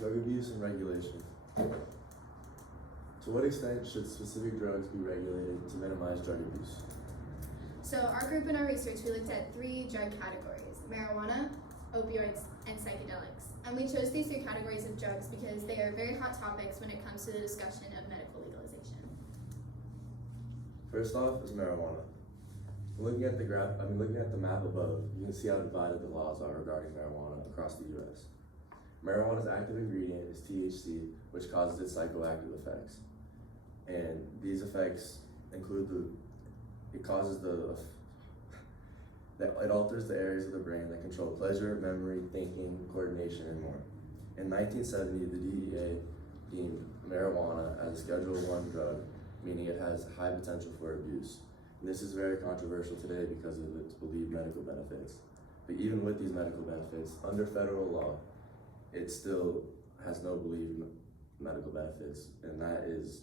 Drug abuse and regulation. To what extent should specific drugs be regulated to minimize drug abuse? So our group in our research, we looked at 3 drug categories: marijuana, opioids, and psychedelics. And we chose these 3 categories of drugs because they are very hot topics when it comes to the discussion of medical legalization. First off is marijuana. Looking at the map above, you can see how divided the laws are regarding marijuana across the U.S. Marijuana's active ingredient is THC, which causes its psychoactive effects. And these effects include it alters the areas of the brain that control pleasure, memory, thinking, coordination, and more. In 1970, the DEA deemed marijuana as a Schedule I drug, meaning it has high potential for abuse. And this is very controversial today because of its believed medical benefits. But even with these medical benefits, under federal law, it still has no believed medical benefits, and that is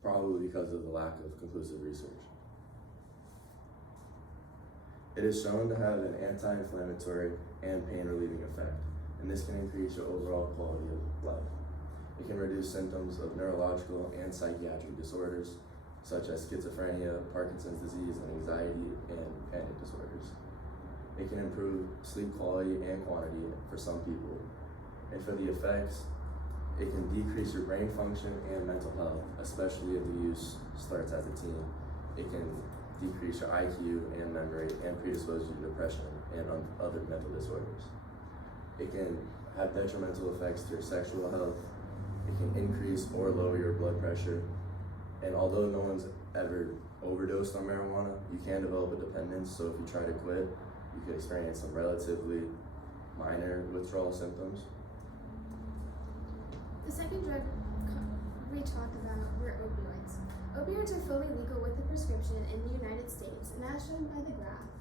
probably because of the lack of conclusive research. It is shown to have an anti-inflammatory and pain-relieving effect, and this can increase your overall quality of life. It can reduce symptoms of neurological and psychiatric disorders, such as schizophrenia, Parkinson's disease, and anxiety and panic disorders. It can improve sleep quality and quantity for some people. And for the effects, it can decrease your brain function and mental health, especially if the use starts as a teen. It can decrease your IQ and memory and predispose you to depression and other mental disorders. It can have detrimental effects to your sexual health. It can increase or lower your blood pressure. And although no one's ever overdosed on marijuana, you can develop a dependence. So if you try to quit, you could experience some relatively minor withdrawal symptoms. The second drug we talked about were opioids. Opioids are fully legal with a prescription in the United States, and as shown by the graph,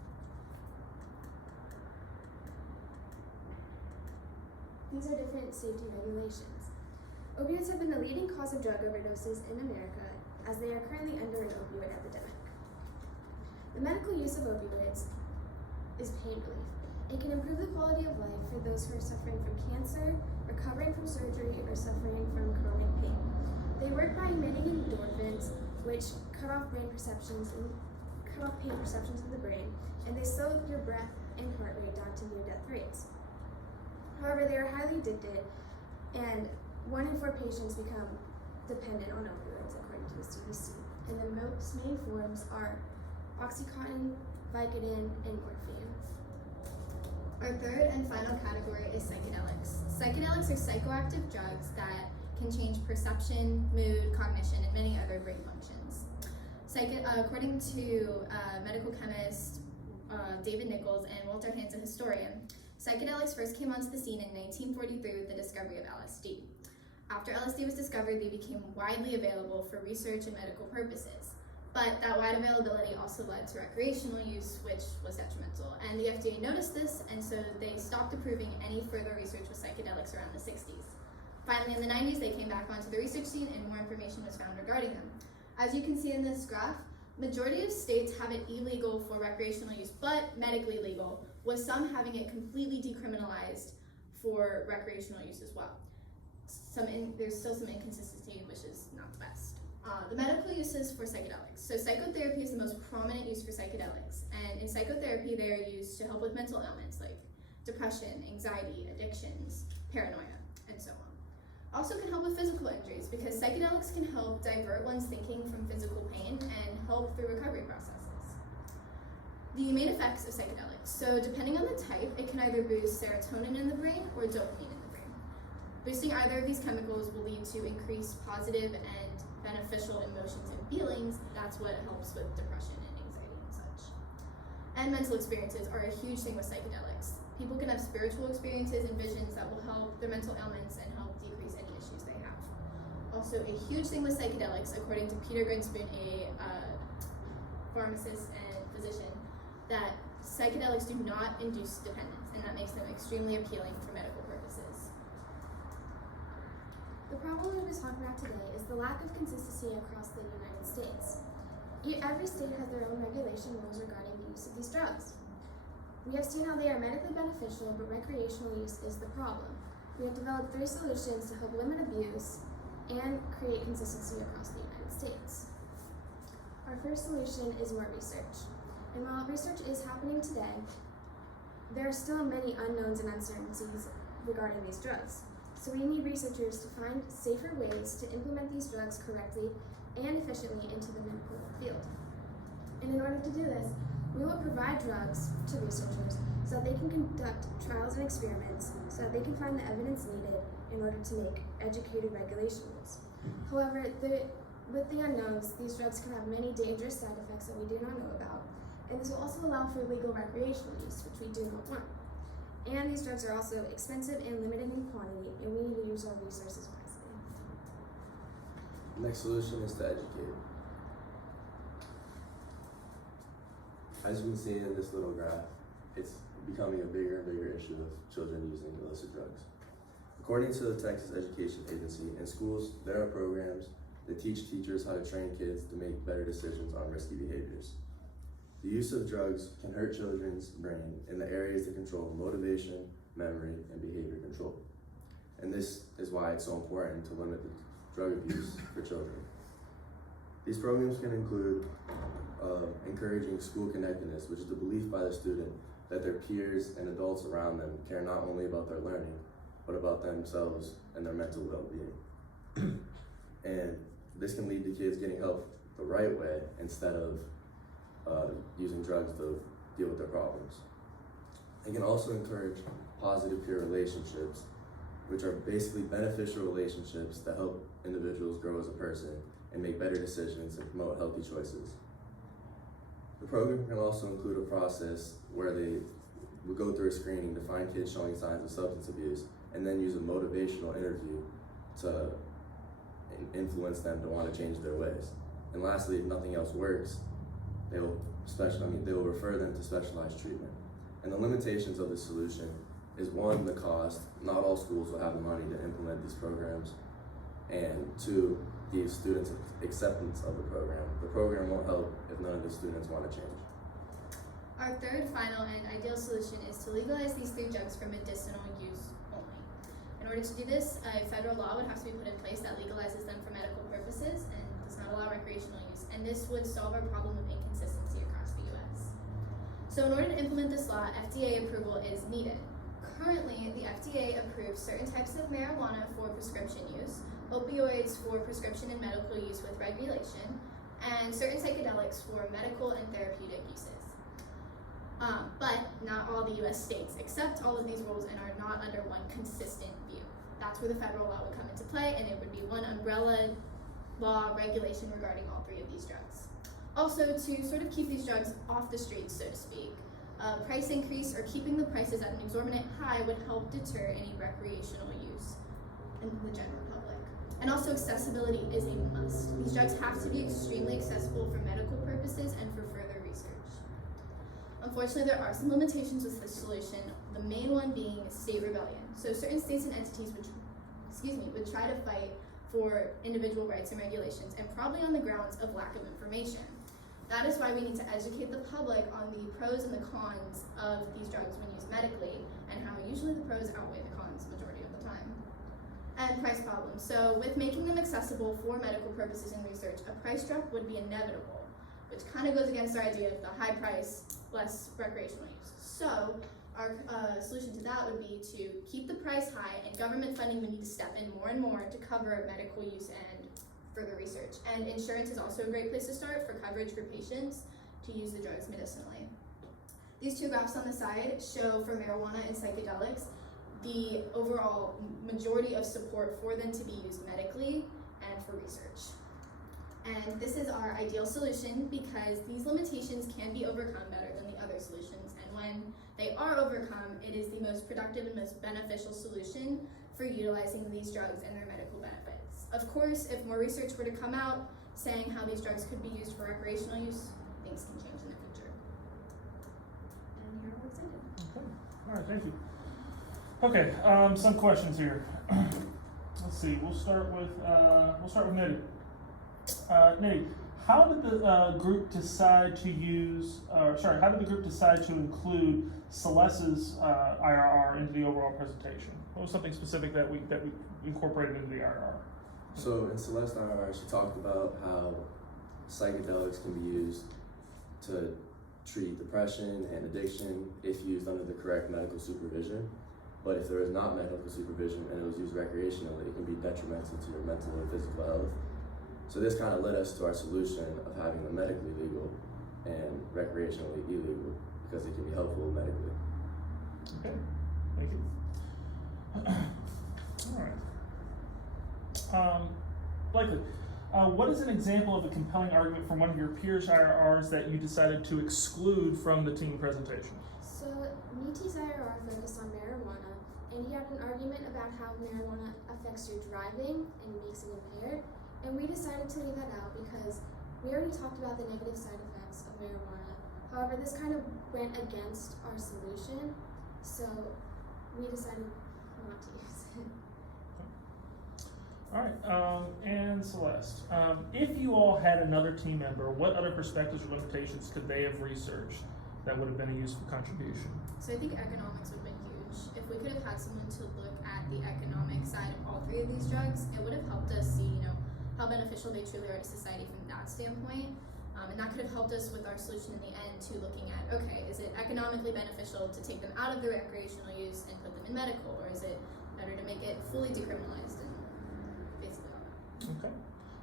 these are different safety regulations. Opioids have been the leading cause of drug overdoses in America, as they are currently under an opioid epidemic. The medical use of opioids is pain relief. It can improve the quality of life for those who are suffering from cancer, recovering from surgery, or suffering from chronic pain. They work by emitting endorphins, which cut off pain perceptions in the brain, and they slow your breath and heart rate down to near-death rates. However, they are highly addicted, and 1 in 4 patients become dependent on opioids, according to the CDC. And the most main forms are Oxycontin, Vicodin, and morphine. Our third and final category is psychedelics. Psychedelics are psychoactive drugs that can change perception, mood, cognition, and many other brain functions. According to medical chemist David Nichols and Walter Hans, a historian, psychedelics first came onto the scene in 1943 with the discovery of LSD. After LSD was discovered, they became widely available for research and medical purposes. But that wide availability also led to recreational use, which was detrimental. And the FDA noticed this, and so they stopped approving any further research with psychedelics around the 60s. Finally, in the 90s, they came back onto the research scene and more information was found regarding them. As you can see in this graph, majority of states have it illegal for recreational use, but medically legal, with some having it completely decriminalized for recreational use as well. There's still some inconsistency, which is not the best. The medical uses for psychedelics. So psychotherapy is the most prominent use for psychedelics. And in psychotherapy, they are used to help with mental ailments like depression, anxiety, addictions, paranoia, and so on. Also can help with physical injuries because psychedelics can help divert one's thinking from physical pain and help through recovery processes. The main effects of psychedelics. So depending on the type, it can either boost serotonin in the brain or dopamine in the brain. Boosting either of these chemicals will lead to increased positive and beneficial emotions and feelings. That's what helps with depression and anxiety and such. And mental experiences are a huge thing with psychedelics. People can have spiritual experiences and visions that will help their mental ailments and help decrease any issues they have. Also, a huge thing with psychedelics, according to Peter Grinspoon, a pharmacist and physician, that psychedelics do not induce dependence, and that makes them extremely appealing for medical purposes. The problem we're talking about today is the lack of consistency across the United States. Every state has their own regulation rules regarding the use of these drugs. We have seen how they are medically beneficial, but recreational use is the problem. We have developed 3 solutions to help limit abuse and create consistency across the United States. Our first solution is more research. And while research is happening today, there are still many unknowns and uncertainties regarding these drugs. So we need researchers to find safer ways to implement these drugs correctly and efficiently into the medical field. And in order to do this, we will provide drugs to researchers so that they can conduct trials and experiments so that they can find the evidence needed in order to make educated regulation rules. However, with the unknowns, these drugs can have many dangerous side effects that we do not know about, and this will also allow for legal recreational use, which we do not want. And these drugs are also expensive and limited in quantity, and we need to use our resources wisely. The next solution is to educate. As you can see in this little graph, it's becoming a bigger and bigger issue of children using illicit drugs. According to the Texas Education Agency, in schools, there are programs that teach teachers how to train kids to make better decisions on risky behaviors. The use of drugs can hurt children's brain in the areas that control motivation, memory, and behavior control. And this is why it's so important to limit the drug abuse for children. These programs can include encouraging school connectedness, which is the belief by the student that their peers and adults around them care not only about their learning, but about themselves and their mental well-being. And this can lead to kids getting help the right way instead of using drugs to deal with their problems. It can also encourage positive peer relationships, which are basically beneficial relationships that help individuals grow as a person and make better decisions and promote healthy choices. The program can also include a process where they would go through a screening to find kids showing signs of substance abuse and then use a motivational interview to influence them to want to change their ways. And lastly, if nothing else works, they will refer them to specialized treatment. And the limitations of this solution is 1, the cost. Not all schools will have the money to implement these programs. And 2, the students' acceptance of the program. The program won't help if none of the students want to change. Our third, final, and ideal solution is to legalize these 3 drugs for medicinal use only. In order to do this, a federal law would have to be put in place that legalizes them for medical purposes and does not allow recreational use, and this would solve our problem of inconsistency across the U.S. So in order to implement this law, FDA approval is needed. Currently, the FDA approves certain types of marijuana for prescription use, opioids for prescription and medical use with regulation, and certain psychedelics for medical and therapeutic uses. But not all the U.S. states accept all of these rules and are not under one consistent view. That's where the federal law would come into play, and it would be one umbrella law regulation regarding all 3 of these drugs. Also, to sort of keep these drugs off the streets, so to speak, a price increase or keeping the prices at an exorbitant high would help deter any recreational use in the general public. And also, accessibility is a must. These drugs have to be extremely accessible for medical purposes and for further research. Unfortunately, there are some limitations with this solution, the main one being state rebellion. So certain states and entities would try to fight for individual rights and regulations, and probably on the grounds of lack of information. That is why we need to educate the public on the pros and the cons of these drugs when used medically, and how usually the pros outweigh the cons majority of the time. And price problems. So with making them accessible for medical purposes and research, a price drop would be inevitable, which kind of goes against our idea of the high price, less recreational use. So our solution to that would be to keep the price high, and government funding would need to step in more and more to cover medical use and further research. And insurance is also a great place to start for coverage for patients to use the drugs medicinally. These 2 graphs on the side show for marijuana and psychedelics the overall majority of support for them to be used medically and for research. And this is our ideal solution because these limitations can be overcome better than the other solutions, and when they are overcome, it is the most productive and most beneficial solution for utilizing these drugs and their medical benefits. Of course, if more research were to come out saying how these drugs could be used for recreational use, things can change in the future. And here we're excited. Okay, all right, thank you. Okay, some questions here. Let's see, we'll start with Nitty. Nitty, how did the group decide to use, how did the group decide to include Celeste's IRR into the overall presentation? What was something specific that we incorporated into the IRR? So in Celeste IRR, she talked about how psychedelics can be used to treat depression and addiction if used under the correct medical supervision. But if there is not medical supervision and it was used recreationally, it can be detrimental to your mental and physical health. So this kind of led us to our solution of having them medically legal and recreationally illegal because it can be helpful medically. Okay, thank you. All right. Blakely, what is an example of a compelling argument from one of your peers' IRRs that you decided to exclude from the team presentation? So, Niti's IRR focused on marijuana, and he had an argument about how marijuana affects your driving and makes it impaired, and we decided to leave that out because we already talked about the negative side effects of marijuana. However, this kind of went against our solution, so we decided not to use it. All right, and Celeste, if you all had another team member, what other perspectives or limitations could they have researched that would have been a useful contribution? So I think economics would have been huge. If we could have had someone to look at the economic side of all three of these drugs, it would have helped us see, how beneficial they truly are to society from that standpoint. And that could have helped us with our solution in the end to looking at, okay, is it economically beneficial to take them out of the recreational use and put them in medical, or is it better to make it fully decriminalized and basically all that. Okay.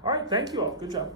All right, thank you all. Good job.